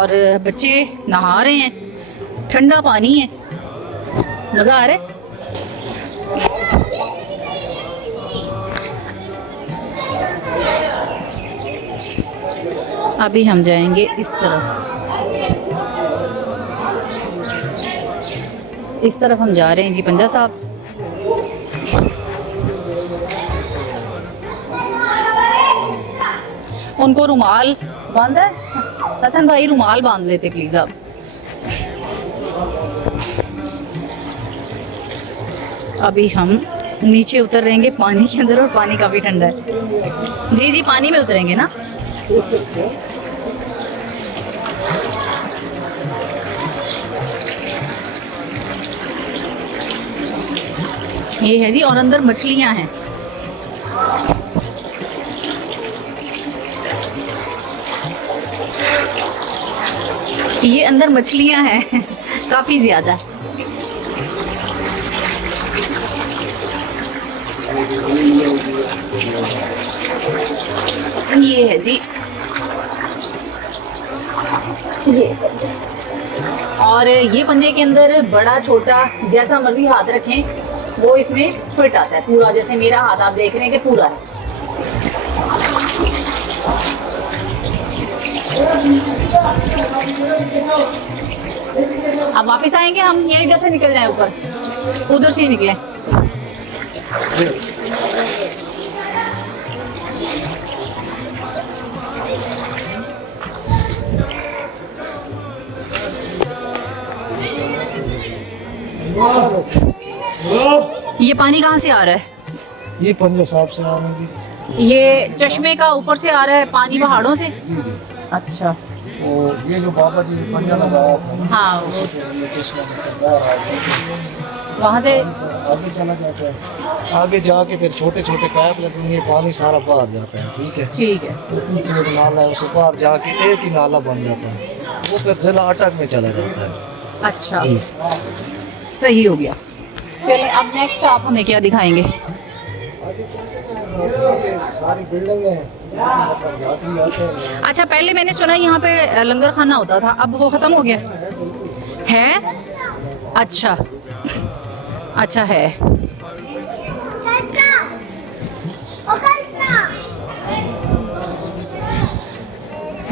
और बच्चे नहा रहे हैं, ठंडा पानी है, मज़ा आ रहा है। अभी हम जाएंगे इस तरफ हम जा रहे हैं जी पंजा साहब। उनको रुमाल बांधा है, हसन भाई रुमाल बांध लेते प्लीज आप। अभी हम नीचे उतर रहेंगे पानी के अंदर, और पानी काफी ठंडा है। जी जी पानी में उतरेंगे ना। ये है जी, और अंदर मछलियां हैं। ये अंदर मछलियां हैं काफी ज्यादा। ये है जी, ये और ये पंजे के अंदर बड़ा छोटा जैसा मर्जी हाथ रखें वो इसमें फिट आता है पूरा। जैसे मेरा हाथ आप देख रहे हैं कि पूरा है। अब वापस आएंगे हम, या इधर से निकल जाए ऊपर, उधर से ही निकले। ये पानी कहाँ से आ रहा है? ये पंजा साहब से आ रही थी। ये चश्मे का ऊपर से आ रहा है पानी, पहाड़ों से? अच्छा। वो ये जो बाबा जी ने पंजा लगाया था, हाँ, ये चश्मा वहाँ से आगे चला जाता है। आगे जाके फिर छोटे छोटे पाइप लगेंगे, पानी सारा बाहर जाता है। ठीक है, ठीक है। पीछे एक नाला है, उसे बाहर जाके एक ही नाला बन जाता है, वो फिर जिला अटक में चला जाता है। अच्छा, सही हो गया। चलिए अब नेक्स्ट आप हमें क्या दिखाएंगे? सारी बिल्डिंगें अच्छा, पहले मैंने सुना यहाँ पे लंगर खाना होता था, अब वो ख़त्म हो गया है? अच्छा अच्छा है।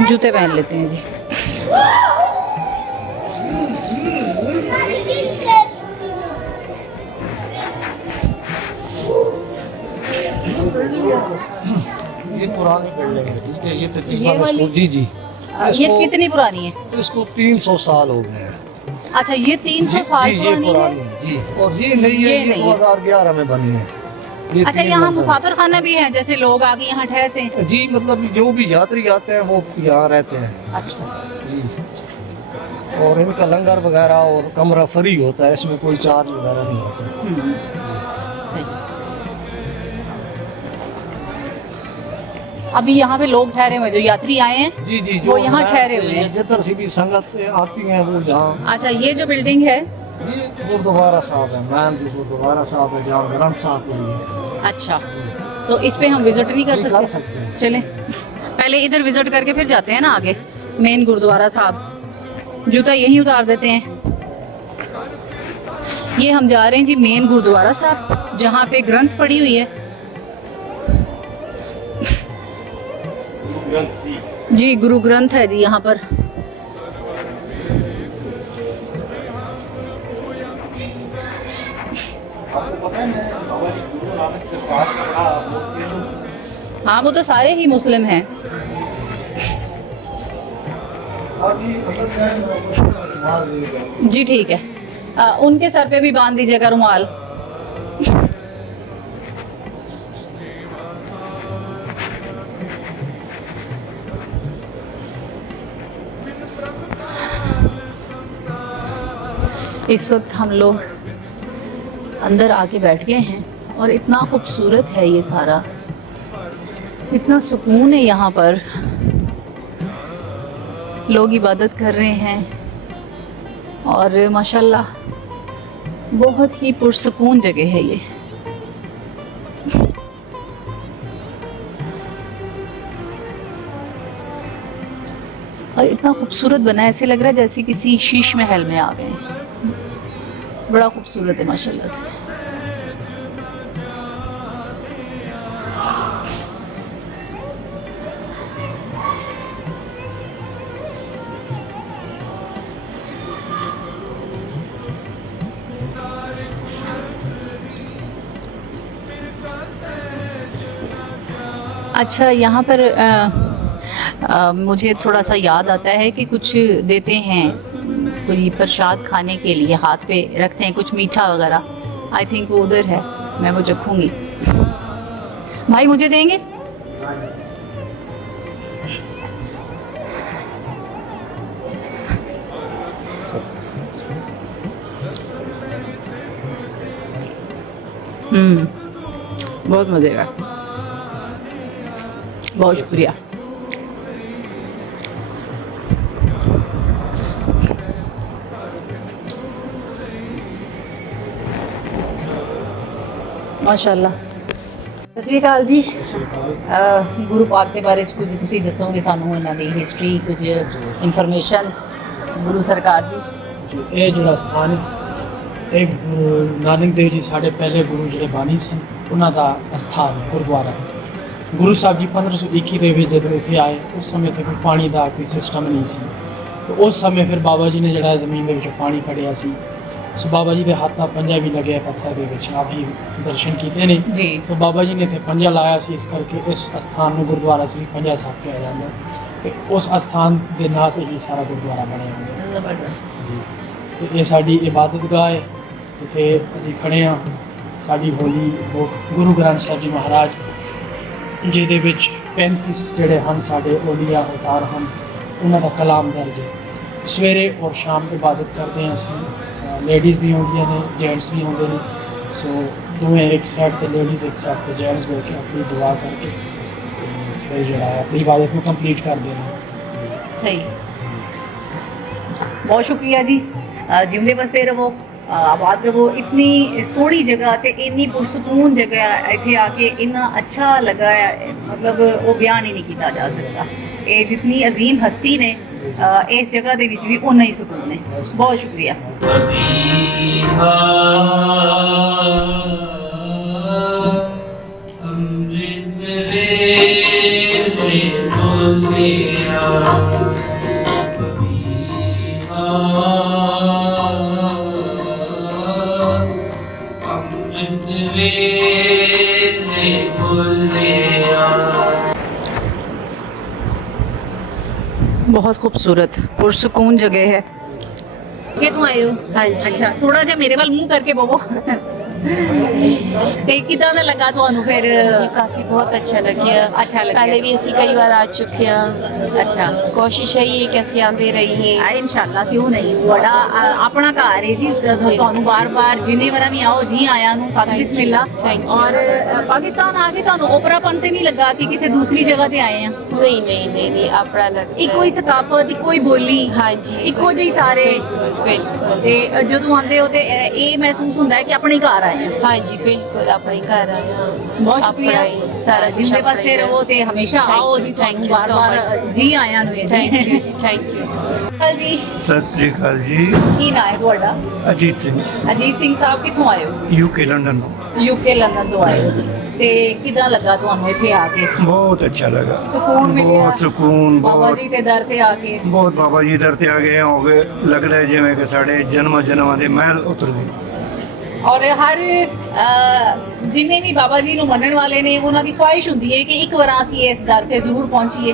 जूते पहन लेते हैं जी। ये पुरानी बिल्डिंग है। ठीक है, ये ये तकरीबन वाली? इसको जी जी ये कितनी पुरानी है? इसको 300 साल हो गए हैं। अच्छा, ये 300 साल जी, ये पुरानी पुरानी है। है जी, और ये नहीं है, ये ये नहीं है। 2011 में बनी है। ये अच्छा, 3 यहाँ मंजिल। मुसाफिर खाना भी है, जैसे लोग आके यहाँ ठहरते हैं? जी, मतलब जो भी यात्री आते हैं वो यहाँ रहते हैं अच्छा जी। और इनका लंगर वगैरह और कमरा फ्री होता है, इसमें कोई चार्ज वगैरह नहीं होता। सही। अभी यहाँ पे लोग ठहरे हुए, जो यात्री आए हैं जी जी, वो यहाँ ठहरे हुए हैं। जिधर से भी संगत आती हैं वो यहाँ। अच्छा, ये जो बिल्डिंग है, ये गुरुद्वारा साहब है, मैम जी गुरुद्वारा साहब है, जहाँ ग्रंथ साहब हुई है। अच्छा, तो इस पे हम विजिट नहीं कर कर सकते? सकते हैं। चलें पहले इधर विजिट करके फिर जाते हैं ना आगे मेन गुरुद्वारा साहब। जूता यहीं उतार देते हैं। ये हम जा रहे हैं जी मेन गुरुद्वारा साहब, जहाँ पे ग्रंथ पड़ी हुई है जी। गुरु ग्रंथ है जी यहाँ पर। हाँ, वो तो सारे ही मुस्लिम हैं। जी ठीक है, उनके सर पे भी बांध दीजिएगा रुमाल। इस वक्त हम लोग अंदर आके बैठ गए हैं, और इतना खूबसूरत है ये सारा, इतना सुकून है यहाँ पर। लोग इबादत कर रहे हैं, और माशाल्लाह बहुत ही पुरसुकून जगह है ये। और इतना खूबसूरत बना है, ऐसे लग रहा है जैसे किसी शीश महल में आ गए। बड़ा खूबसूरत है माशाल्लाह से। अच्छा, यहाँ पर मुझे थोड़ा सा याद आता है कि कुछ देते हैं, कोई प्रसाद खाने के लिए हाथ पे रखते हैं, कुछ मीठा वगैरह। आई थिंक वो उधर है, मैं वो चखूँगी। भाई मुझे देंगे? बहुत मज़े का, बहुत शुक्रिया। ਮਾਸ਼ਾਅੱਲਾ। ਸਤਿ ਸ਼੍ਰੀ ਅਕਾਲ ਜੀ। ਗੁਰੂ ਪਾਕ ਦੇ ਬਾਰੇ 'ਚ ਕੁਝ ਤੁਸੀਂ ਦੱਸੋਗੇ ਸਾਨੂੰ, ਇਹਨਾਂ ਦੀ ਹਿਸਟਰੀ, ਕੁਝ ਇਨਫੋਰਮੇਸ਼ਨ ਗੁਰੂ ਸਰਕਾਰ ਦੀ? ਇਹ ਜਿਹੜਾ ਸਥਾਨ ਹੈ, ਇਹ ਗੁਰੂ ਨਾਨਕ ਦੇਵ ਜੀ ਸਾਡੇ ਪਹਿਲੇ ਗੁਰੂ ਜਿਹੜੇ ਬਾਣੀ ਸਨ, ਉਹਨਾਂ ਦਾ ਸਥਾਨ ਗੁਰਦੁਆਰਾ। ਗੁਰੂ ਸਾਹਿਬ ਜੀ 1521 ਦੇ ਵਿੱਚ ਜਦੋਂ ਇੱਥੇ ਆਏ, ਉਸ ਸਮੇਂ ਤੇ ਕੋਈ ਪਾਣੀ ਦਾ ਕੋਈ ਸਿਸਟਮ ਨਹੀਂ ਸੀ। ਤੇ ਉਸ ਸਮੇਂ ਫਿਰ ਬਾਬਾ ਜੀ ਨੇ ਜਿਹੜਾ ਜ਼ਮੀਨ ਦੇ ਵਿੱਚ ਪਾਣੀ ਕੱਢਿਆ ਸੀ, ਸੋ ਬਾਬਾ ਜੀ ਦੇ ਹੱਥ ਨਾਲ ਪੰਜਾ ਵੀ ਲੱਗਿਆ ਪੱਥਰ ਦੇ ਵਿੱਚ, ਆਪ ਹੀ ਦਰਸ਼ਨ ਕੀਤੇ ਨੇ ਜੀ। ਤੇ ਬਾਬਾ ਜੀ ਨੇ ਇੱਥੇ ਪੰਜਾ ਲਾਇਆ ਸੀ, ਇਸ ਕਰਕੇ ਇਸ ਅਸਥਾਨ ਨੂੰ ਗੁਰਦੁਆਰਾ ਸ੍ਰੀ ਪੰਜਾ ਸਾਹਿਬ ਕਿਹਾ ਜਾਂਦਾ। ਤੇ ਉਸ ਅਸਥਾਨ ਦੇ ਨਾਂ 'ਤੇ ਹੀ ਸਾਰਾ ਗੁਰਦੁਆਰਾ ਬਣਿਆ ਹੋਇਆ ਹੈ। ਜ਼ਬਰਦਸਤ ਜੀ। ਤੇ ਇਹ ਸਾਡੀ ਇਬਾਦਤਗਾਹ ਹੈ, ਇੱਥੇ ਅਸੀਂ ਖੜ੍ਹੇ ਹਾਂ। ਸਾਡੀ ਹੋਲੀ ਉਹ ਗੁਰੂ ਗ੍ਰੰਥ ਸਾਹਿਬ ਜੀ ਮਹਾਰਾਜ, ਜਿਹਦੇ ਵਿੱਚ 35 ਜਿਹੜੇ ਹਨ ਸਾਡੇ ਔਲੀਆ ਅਵਤਾਰ ਹਨ, ਉਹਨਾਂ ਦਾ ਕਲਾਮ ਦਰਜ ਹੈ। ਸਵੇਰੇ ਔਰ ਸ਼ਾਮ ਇਬਾਦਤ ਕਰਦੇ ਹਾਂ ਅਸੀਂ। ਲੇਡੀਜ਼ ਵੀ ਆਉਂਦੀਆਂ ਨੇ, ਜੈਂਟਸ ਵੀ ਆਉਂਦੇ ਨੇ। ਸੋ ਦੋਵੇਂ ਇੱਕ ਸਾਈਡ 'ਤੇ ਲੇਡੀਜ਼, ਇੱਕ ਸਾਈਡ 'ਤੇ ਜੈਂਟਸ ਬੈਠ ਕੇ ਆਪਣੀ ਦੁਆ ਕਰਕੇ ਤੇ ਫਿਰ ਜਿਹੜਾ ਹੈ ਆਪਣੀ ਇਬਾਦਤ ਨੂੰ ਕੰਪਲੀਟ ਕਰਦੇ ਨੇ। ਸਹੀ, ਬਹੁਤ ਸ਼ੁਕਰੀਆ ਜੀ। ਜਿਉਂਦੇ ਵਸਦੇ ਰਹੋ, ਆਬਾਦ ਰਹੋ। ਇਤਨੀ ਸੋਹਣੀ ਜਗ੍ਹਾ ਤੇ ਇੰਨੀ ਪੁਰਸਕੂਨ ਜਗ੍ਹਾ, ਇੱਥੇ ਆ ਕੇ ਇੰਨਾ ਅੱਛਾ ਲੱਗਾ ਹੈ, ਮਤਲਬ ਉਹ ਬਿਆਨ ਹੀ ਨਹੀਂ ਕੀਤਾ ਜਾ ਸਕਦਾ। ਇਹ ਜਿਤਨੀ ਅਜ਼ੀਮ ਹਸਤੀ ਨੇ, ਇਸ ਜਗ੍ਹਾ ਦੇ ਵਿੱਚ ਵੀ ਉਨਾ ਹੀ ਸਕੂਨ ਹੈ। ਬਹੁਤ ਸ਼ੁਕਰੀਆ। बहुत खूबसूरत पुरसकून जगह है। ये तुम आए हो? हाँ जी। अच्छा, थोड़ा जा मेरे वाल मुंह करके बोलो। ਤੇ ਕਿਦਾਂ ਦਾ ਲੱਗਾ ਤੁਹਾਨੂੰ ਫਿਰ? जी काफी बहुत अच्छा लगे। अच्छा लग्या। पहले भी ਅਸੀਂ ਕਈ ਵਾਰ ਆ ਚੁੱਕੇ ਹਾਂ। ਅੱਛਾ, ਕੋਸ਼ਿਸ਼ ਹੈ ਇਹ ਕਿ ਅਸੀਂ ਆਉਂਦੇ ਰਹੀਏ। ਇਨਸ਼ਾਅੱਲਾ, ਕਿਉਂ ਨਹੀਂ। ਤੁਹਾਡਾ ਆਪਣਾ ਘਰ ਹੈ ਜੀ, ਤੁਹਾਨੂੰ ਬਾਰ-ਬਾਰ ਜਿੰਨੇ ਵਾਰ ਵੀ ਆਓ, ਜੀ ਆਇਆਂ ਨੂੰ, ਸਤਿ ਬਿਸਮਿਲ੍ਲਾ। Thank you। ਔਰ ਪਾਕਿਸਤਾਨ ਆ ਕੇ ਤੁਹਾਨੂੰ ਓਪਰਾਪਨ ਤੇ ਨਹੀਂ ਲੱਗਾ ਕਿ ਕਿਸੇ ਦੂਸਰੀ ਜਗ੍ਹਾ ਤੇ ਆਏ ਆ? ਨਹੀਂ ਨਹੀਂ ਨਹੀਂ ਨਹੀਂ, ਆਪਣਾ ਲੱਗਦਾ ਹੈ। ਇੱਕੋ ਹੀ ਸਕਾਫਤ, ਇੱਕੋ ਹੀ ਬੋਲੀ, ਹਾਂਜੀ, ਇੱਕੋ ਜਿਹੀ ਸਾਰੇ। ਬਿਲਕੁਲ ਬਿਲਕੁਲ। ਤੇ ਜਦੋਂ ਆਉਂਦੇ ਹੋ ਤੇ ਇਹ ਮਹਿਸੂਸ ਹੁੰਦਾ ਹੈ ਕਿ ਆਪਣੇ ਘਰ ਆਏ ਆ। ਹਾਂਜੀ ਬਿਲਕੁਲ, ਆਪਣੇ ਘਰ ਆਏ ਹਾਂ। ਬਹੁਤ ਆਪਣਾ ਸ਼ੁਕਰੀਆ। ਹੀ ਸਾਰਾ ਕੁਛ ਜਿੰਦੇ ਆਪਣਾ ਵਾਸਤੇ ਹੀ ਹੈ। ਰਹੋ ਤੇ ਹਮੇਸ਼ਾ Thank ਆਓ you, ਜੀ। thank ਤੁਹਾਨੂੰ you so ਬਾਰ-ਬਾਰ much। ਜੀ ਆਇਆਂ ਨੂੰ ਹੈ ਥੈਂਕ ਯੂ ਜੀ। ਜੀ, ਥੈਂਕ ਯੂ ਜੀ। ਹਾਲ ਜੀ, ਸਤਿ ਸ੍ਰੀ ਅਕਾਲ ਜੀ। ਕੀ ਨਾਂ ਹੈ ਤੁਹਾਡਾ? ਅਜੀਤ ਸਿੰਘ, ਅਜੀਤ ਸਿੰਘ ਸਾਹਿਬ, ਕਿੱਥੋਂ ਆਏ ਹੋ? ਯੂਕੇ ਲੰਡਨ ਤੋਂ। ਯੂਕੇ ਲੰਡਨ ਤੋਂ ਆਏ ਹੋ। ਤੇ ਕਿਦਾਂ ਲੱਗਾ ਤੁਹਾਨੂੰ ਇੱਥੇ ਆ ਕੇ? ਬਹੁਤ ਅੱਛਾ ਲਗਾ, ਸਕੂਨ ਮਿਲਿਆ? ਬਹੁਤ ਸਕੂਨ, ਬਾਬਾ ਬਹੁਤ ਜੀ ਦੇ ਦਰ ਤੇ ਆ ਕੇ? ਬਹੁਤ ਬਾਬਾ ਜੀ ਦਰ ਤੇ ਆ ਗਏ ਹੋ ਗਏ, ਲੱਗਦਾ ਹੈ ਜਿਵੇਂ ਕਿ ਸਾਡੇ ਜਨਮਾਂ ਦੇ ਮਹਿਲ ਉਤਰ ਗਏ। ਔਰ ਹਰ ਜਿੰਨੇ ਵੀ ਬਾਬਾ ਜੀ ਨੂੰ ਮੰਨਣ ਵਾਲੇ ਨੇ, ਉਹਨਾਂ ਦੀ ਖੁਆਇਸ਼ ਹੁੰਦੀ ਹੈ ਕਿ ਇੱਕ ਵਾਰ ਅਸੀਂ ਇਸ ਦਰ ਤੇ ਜ਼ਰੂਰ ਪਹੁੰਚੀਏ।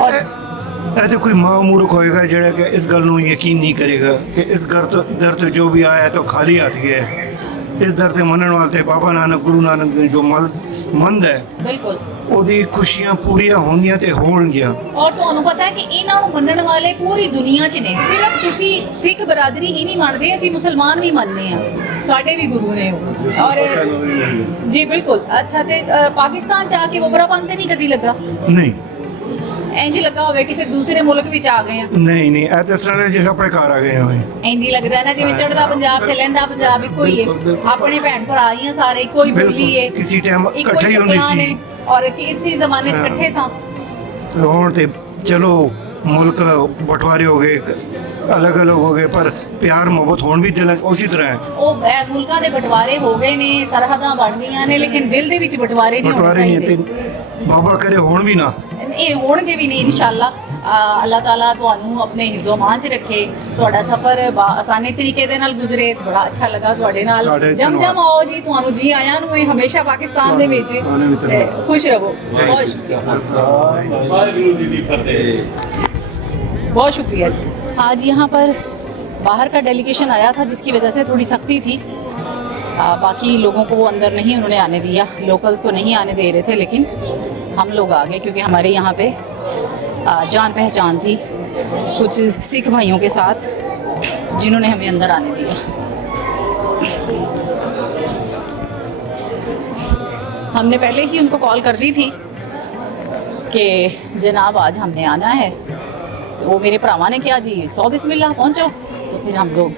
ਔਰ ਇਹ ਤਾਂ ਕੋਈ ਮੂਰਖ ਹੋਏਗਾ ਜਿਹੜਾ ਕਿ ਇਸ ਗੱਲ ਨੂੰ ਯਕੀਨ ਨਹੀਂ ਕਰੇਗਾ ਕਿ ਇਸ ਦਰ ਤੋਂ ਜੋ ਵੀ ਆਇਆ ਤਾਂ ਖਾਲੀ ਹੱਥ ਗਿਆ ਹੈ। ਇਸ ਦਰ ਤੇ ਮੰਨਣ ਵਾਲੇ ਤੇ ਬਾਬਾ ਨਾਨਕ, ਗੁਰੂ ਨਾਨਕ ਦੇ ਜੋ ਮੰਦ ਹੈ, ਬਿਲਕੁਲ ਉਹਦੀ ਖੁਸ਼ੀਆਂ ਪੂਰੀਆਂ ਹੋਣੀਆਂ ਤੇ ਹੋਣਗੀਆਂ। ਔਰ ਤੁਹਾਨੂੰ ਪਤਾ ਹੈ ਕਿ ਇਹਨਾਂ ਨੂੰ ਮੰਨਣ ਵਾਲੇ ਪੂਰੀ ਦੁਨੀਆ 'ਚ ਨੇ। ਸਿਰਫ ਤੁਸੀਂ ਸਿੱਖ ਬਰਾਦਰੀ ਹੀ ਨਹੀਂ ਮੰਨਦੇ, ਅਸੀਂ ਮੁਸਲਮਾਨ ਵੀ ਮੰਨਦੇ ਹਾਂ, ਸਾਡੇ ਵੀ ਗੁਰੂ ਨੇ ਉਹ। ਔਰ ਜੀ ਬਿਲਕੁਲ। ਅੱਛਾ, ਤੇ ਪਾਕਿਸਤਾਨ 'ਚ ਆ ਕੇ ਉਪਰਾਪਨ ਤੇ ਨਹੀਂ ਕਦੀ ਲੱਗਾ? ਨਹੀਂ ਇੰਜ ਲੱਗਾ ਹੋਵੇ ਕਿਸੇ ਦੂਸਰੇ ਮੁਲਕ ਵਿੱਚ ਆ ਗਏ ਆ? ਨਹੀਂ ਨਹੀਂ, ਇਹ ਤਾਂ ਇਸ ਤਰ੍ਹਾਂ ਜਿਵੇਂ ਆਪਣੇ ਘਰ ਆ ਗਏ ਹੋਏ। ਇੰਜ ਹੀ ਲੱਗਦਾ ਹੈ ਨਾ ਜਿਵੇਂ ਚੜ੍ਹਦਾ ਪੰਜਾਬ ਤੇ ਲਹਿੰਦਾ ਪੰਜਾਬ ਇੱਕੋ ਹੀ ਹੈ। ਆਪਣੇ ਭੈਣ ਭਰਾ ਹੀ ਆ ਸਾਰੇ, ਇੱਕੋ ਹੀ ਬੋਲੀ ਹੈ, ਕਿਸੇ ਟਾਈਮ ਇੱਕੋ ਇਕੱਠੇ ਹੀ ਹੁੰਦੇ ਸ਼ਕਲਾਂ ਸੀ। ਨੇ। ਔਰ ਕਿਸੇ ਜ਼ਮਾਨੇ 'ਚ ਇਕੱਠੇ ਸਾਂ। ਹੁਣ ਤੇ ਚਲੋ मुल्क बंटवारे हो गए, अलग अलग हो गए, पर प्यार मोहब्बत होण भी दिल उसी तरह है। ਉਹ ਮੁਲਕਾਂ ਦੇ ਬਟਵਾਰੇ ਹੋ ਗਏ ਨੇ, ਸਰਹੱਦਾਂ ਬਣ ਗਈਆਂ ਨੇ, ਲੇਕਿਨ ਦਿਲ ਦੇ ਵਿੱਚ ਬਟਵਾਰੇ ਨਹੀਂ ਹੋਣੇ बंटवारे नहीं है ਚਾਹੀਦੇ। ते बाबा करे होण भी ना। ਇਹ ਹੋਣਗੇ ਵੀ ਨਹੀਂ ਇਨਸ਼ਾਅੱਲਾ। ਅੱਲਾਹ ਤਾਲਾ ਤੁਹਾਨੂੰ ਆਪਣੇ ਹਿਫਜ਼ੋ ਮਾਨ ਚ ਰੱਖੇ, ਤੁਹਾਡਾ ਸਫ਼ਰ ਆਸਾਨੀ ਤਰੀਕੇ ਦੇ ਨਾਲ ਗੁਜ਼ਰੇ। ਬੜਾ ਅੱਛਾ ਲੱਗਾ ਤੁਹਾਡੇ ਨਾਲ। ਜਮ ਆਓ ਜੀ, ਤੁਹਾਨੂੰ ਜੀ ਆਇਆਂ ਨੂੰ ਇਹ ਹਮੇਸ਼ਾ ਪਾਕਿਸਤਾਨ ਦੇ ਵਿੱਚ ਤੇ ਖੁਸ਼ ਰਹੋ। ਬਹੁਤ ਸ਼ੁਕਰੀਆ, बहुत शुक्रिया जी। आज यहाँ पर बाहर का डेलीगेशन आया था जिसकी वजह से थोड़ी सख्ती थी। बाकी लोगों को वो अंदर नहीं उन्होंने आने दिया, लोकल्स को नहीं आने दे रहे थे, लेकिन हम लोग आ गए क्योंकि हमारे यहाँ पे जान पहचान थी कुछ सिख भाइयों के साथ जिन्होंने हमें अंदर आने दिया। हमने पहले ही उनको कॉल कर दी थी कि जनाब आज हमने आना है, तो वो मेरे भरावा ने क्या जी 100 बिस्मिल्लाह पहुँचो, तो फिर हम लोग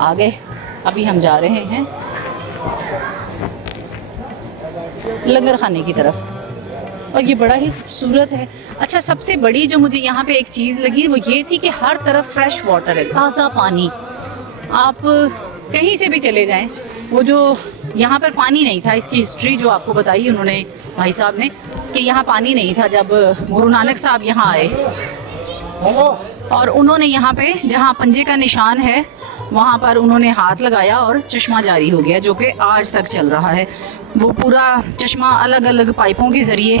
आ गए। अभी हम जा रहे हैं लंगर खाने की तरफ, और ये बड़ा ही खूबसूरत है। अच्छा, सबसे बड़ी जो मुझे यहाँ पे एक चीज़ लगी वो ये थी कि हर तरफ फ्रेश वाटर है, ताज़ा पानी। आप कहीं से भी चले जाएं, वो जो यहाँ पर पानी नहीं था, इसकी हिस्ट्री जो आपको बताई उन्होंने भाई साहब ने कि यहाँ पानी नहीं था जब गुरु नानक साहब यहाँ आए, और उन्होंने यहाँ पे जहाँ पंजे का निशान है वहाँ पर उन्होंने हाथ लगाया और चश्मा जारी हो गया, जो कि आज तक चल रहा है। वो पूरा चश्मा अलग अलग पाइपों के ज़रिए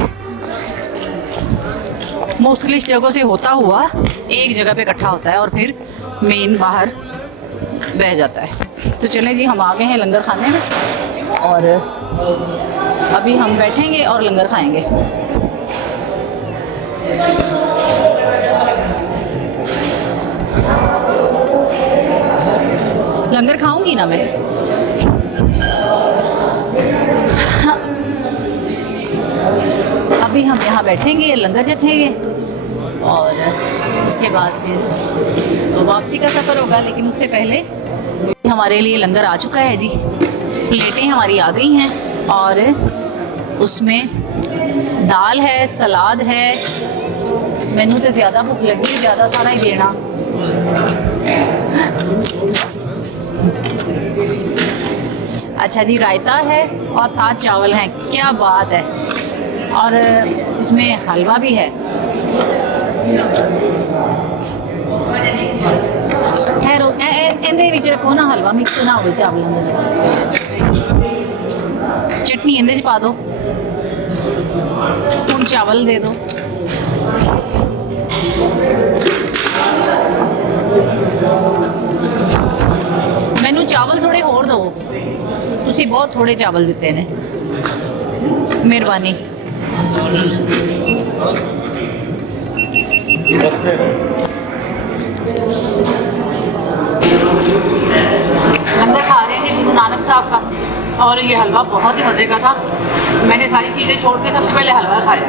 मुख्तलिफ जगहों से होता हुआ एक जगह पे इकट्ठा होता है और फिर मेन बाहर बह जाता है। तो चलें जी, हम आ गए हैं लंगर खाने में और अभी हम बैठेंगे और लंगर खाएंगे। लंगर खाऊंगी ना मैं। अभी हम यहाँ बैठेंगे, लंगर चखेंगे और उसके बाद फिर वापसी का सफ़र होगा। लेकिन उससे पहले हमारे लिए लंगर आ चुका है जी, प्लेटें हमारी आ गई हैं और उसमें दाल है, सलाद है। मैनू तो ज़्यादा भुख लगी, ज़्यादा सारा ही देना। अच्छा जी, रायता है और साथ चावल हैं, क्या बात है। और इसमें हलवा भी है। खैर इहदे विच रखो ना, हलवा मिक्स ना हो चावलों दे। चटनी इहदे च पा दो, हुण चावल दे दो। मैनू चावल थोड़े होर दो, तुसी बहुत थोड़े चावल दिते ने, मेहरबानी। लंगर खा रहे हैं गुरु नानक साहब का, और ये हलवा बहुत ही मज़े का था। मैंने सारी चीज़ें छोड़ के सबसे पहले हलवा खाया।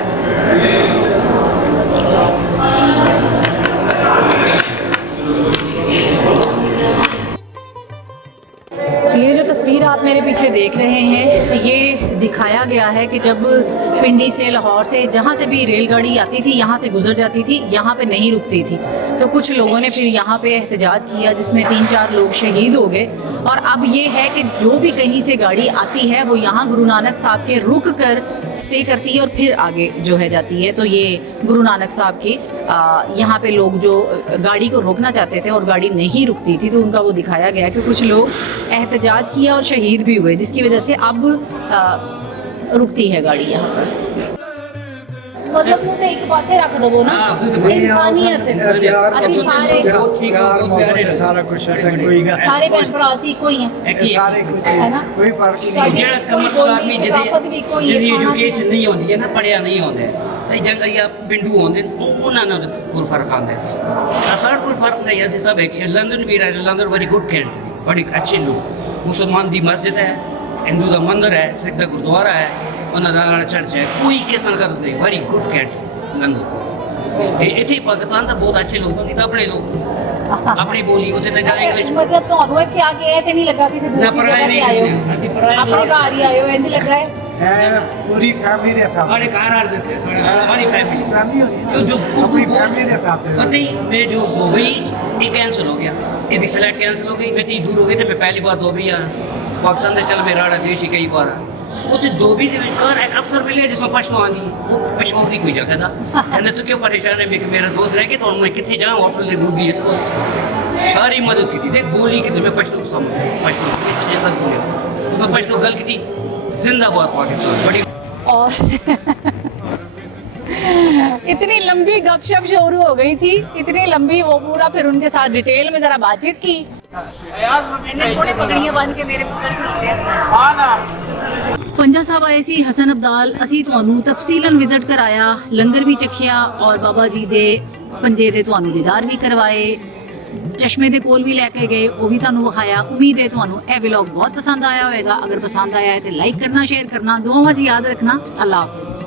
ये जो तस्वीर आप मेरे पीछे देख रहे हैं, ये दिखाया गया है कि जब पिंडी से, लाहौर से, जहाँ से भी रेलगाड़ी आती थी यहाँ से गुजर जाती थी, यहाँ पे नहीं रुकती थी। तो कुछ लोगों ने फिर यहाँ पे एहतजाज किया जिसमें 3-4 लोग शहीद हो गए। और अब ये है कि जो भी कहीं से गाड़ी आती है वो यहाँ गुरु नानक साहब के रुक कर स्टे करती है और फिर आगे जो है जाती है। तो ये गुरु नानक साहब की यहाँ पे लोग जो गाड़ी को रोकना चाहते थे और गाड़ी नहीं रुकती थी, तो उनका वो दिखाया गया कि कुछ लोग एहतजाज किया और शहीद भी हुए, जिसकी वजह से अब रुकती है गाड़ी यहाँ पर। मतलब ਨੂੰ ਤੇ ਇੱਕ ਪਾਸੇ ਰੱਖ ਦਵੋ ਨਾ, ਇਨਸਾਨੀਅਤ ਅਸੀਂ ਸਾਰੇ प्यार मोहब्बत सारा कुछ है, कोई ਸਾਰੇ ਭੈਣ ਭਰਾ ਅਸੀਂ ਇੱਕੋ ਹੀ ਹਾਂ, सारे कुछ है ना? कोई फर्क नहीं। ਜਿਹੜਾ ਕਮਰ ਆਦਮੀ ਜਿਹਦੀ ਐਜੂਕੇਸ਼ਨ ਨਹੀਂ ਹੁੰਦੀ ਹੈ ਨਾ, ਪੜਿਆ ਨਹੀਂ ਹੁੰਦਾ ਤੇ ਜੰਗਲੀਆ ਬਿੰਡੂ ਹੁੰਦੇ ਨੇ, ਉਹਨਾਂ ਨਾਲ ਕੋਈ ਫਰਕ ਆਉਂਦਾ ਹੈ। ਸਾਡੇ ਕੋਲ ਫਰਕ ਨਹੀਂ ਹੈ, ਅਸੀਂ ਸਭ ਇੱਕ ਲੰਡਨ ਵੀ ਰਹੇ, ਲੰਡਨ ਵੈਰੀ ਗੁੱਡ ਕੰਟਰੀ, ਬੜੀ ਅੱਛੇ ਲੋਕ। ਮੁਸਲਮਾਨ ਦੀ ਮਸਜਿਦ ਹੈ, ਹਿੰਦੂ ਦਾ ਮੰਦਰ ਹੈ, ਸਿੱਖ ਦਾ ਗੁਰਦੁਆਰਾ ਹੈ, ਉਹਨਾਂ ਦਾ ਚਰਚ ਹੈ, ਕੋਈ ਕਿਸੇ ਨਾਲ ਗਲਤ ਨਹੀਂ, ਵੈਰੀ ਗੁੱਡ ਕੰਟਰੀ ਲੰਡਨ। ਤੇ ਇੱਥੇ ਪਾਕਿਸਤਾਨ ਦਾ ਬਹੁਤ ਅੱਛੇ ਲੋਕ ਨੇ, ਆਪਣੇ ਲੋਕ ਆਪਣੀ ਬੋਲੀ ਉੱਥੇ ਤਾਂ ਜਾ ਇੰਗਲਿਸ਼। मतलब ਤੁਹਾਨੂੰ ਇੱਥੇ ਆ ਕੇ ਇਹ ਤੇ ਨਹੀਂ ਲੱਗਾ ਕਿਸੇ ਦੂਸਰੀ ਜਗ੍ਹਾ ਤੇ ਆਏ ਹੋ, ਅਸੀਂ ਪਰਾਏ ਆਪਣੇ ਘਰ ਹੀ ਆਏ ਹੋ, ਇੰਜ ਲੱਗਾ ਹੈ पूरी फैमिली के साथ बड़े कार दे बड़ी फैमिली फैमिली होनी है जो अपनी फैमिली के साथ पता ही मैं जो दुबई ये कैंसिल हो गया इसकी फ्लाइट कैंसिल हो गई मैं तो दूर हो गई तो मैं पहली बार दुबई आया पाकिस्तान से चल मेरा देश ही कई बार ਉੱਥੇ ਦੋਬੀ ਦੇ ਵਿਚਕਾਰ ਇੱਕ ਅਫਸਰ ਮਿਲਿਆ ਜਿਸੋਂ ਪਛਵਾਂ ਨਹੀਂ ਉਹ ਪਛਾਣ ਦੀ ਕੋਈ ਜਗ੍ਹਾ ਦਾ ਕਹਿੰਦੇ ਤੂੰ ਕਿਉਂ ਪਰੇਸ਼ਾਨ ਹੈ ਮੇਰਾ ਦੋਸਤ ਰਹਿ ਕੇ ਤੁਹਾਨੂੰ ਮੈਂ ਕਿੱਥੇ ਜਾਵਾਂ ਹੋਟਲ ਦੇ ਡੂਬੀ ਇਸ ਕੋਲ ਸਾਰੀ ਮਦਦ ਕੀਤੀ ਦੇਖ ਬੋਲੀ ਕਿ ਮੈਂ ਪਛਤੂ ਸਮਝ ਪਛਤੂ ਵਿੱਚ ਜੈਸਾ ਬੋਲੇ ਮੈਂ ਪਛਤੂ ਗੱਲ ਕੀਤੀ जिंदाबाद पाकिस्तान बड़ी और इतनी लंबी गपशप शुरू हो गई थी, इतनी लंबी, वो पूरा फिर उनके साथ डिटेल में जरा बातचीत की। मैंने थोड़े पगड़ियां बांध के मेरे पुत्र पंजा साहब आए सी हसन अब्दाल, असी ਤੁਹਾਨੂੰ ਤਫਸੀਲਨ ਵਿਜ਼ਿਟ ਕਰਾਇਆ, ਲੰਗਰ ਵੀ ਚੱਖਿਆ ਔਰ ਬਾਬਾ ਜੀ ਦੇ ਪੰਜੇ ਦੇ ਤੁਹਾਨੂੰ ਦੀਦਾਰ ਵੀ ਕਰਵਾਏ, ਚਸ਼ਮੇ ਦੇ ਕੋਲ ਵੀ ਲੈ ਕੇ ਗਏ, ਉਹ ਵੀ ਤੁਹਾਨੂੰ ਵਿਖਾਇਆ। ਉਮੀਦ ਹੈ ਤੁਹਾਨੂੰ ਇਹ ਵਲੌਗ ਬਹੁਤ ਪਸੰਦ ਆਇਆ ਹੋਵੇਗਾ। ਅਗਰ ਪਸੰਦ ਆਇਆ ਹੈ ਤੇ ਲਾਈਕ ਕਰਨਾ, ਸ਼ੇਅਰ ਕਰਨਾ, ਦੁਆਵਾਂ 'ਚ ਯਾਦ ਰੱਖਣਾ। ਅੱਲਾ ਹਾਫਿਜ਼।